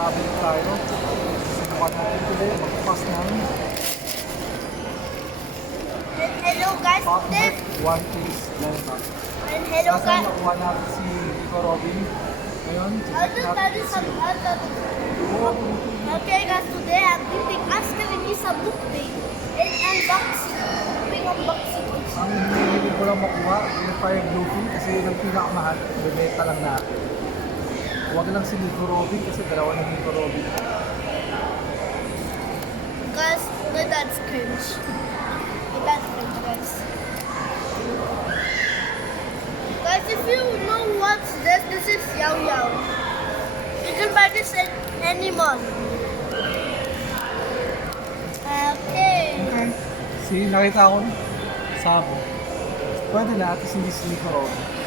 babalik tayo. Subukan natin today, mag-pass namin. And hello guys, today. Top one is Lennox. And hello Kasi guys. nakuha natin si Rico Robin. Ngayon, Ano check tayo natin sa si... bata? Okay guys, today I'm eating ice cream sa mukbang and unboxing. Mukbang unboxing. Ang hindi ko lang makuha, yung Fire Bluetooth kasi yun ang pinakamahal. Bebenta lang natin. Huwag lang si Rico Robin kasi dalawa ng Rico Robin. Guys, look at that cringe. Look at that cringe, guys. Guys, if you know what's this, this is Yao Yao. You can buy this at any mall. Okay. Okay. See, nakita ko sabo. Pwede na, at least hindi si Rico Robin.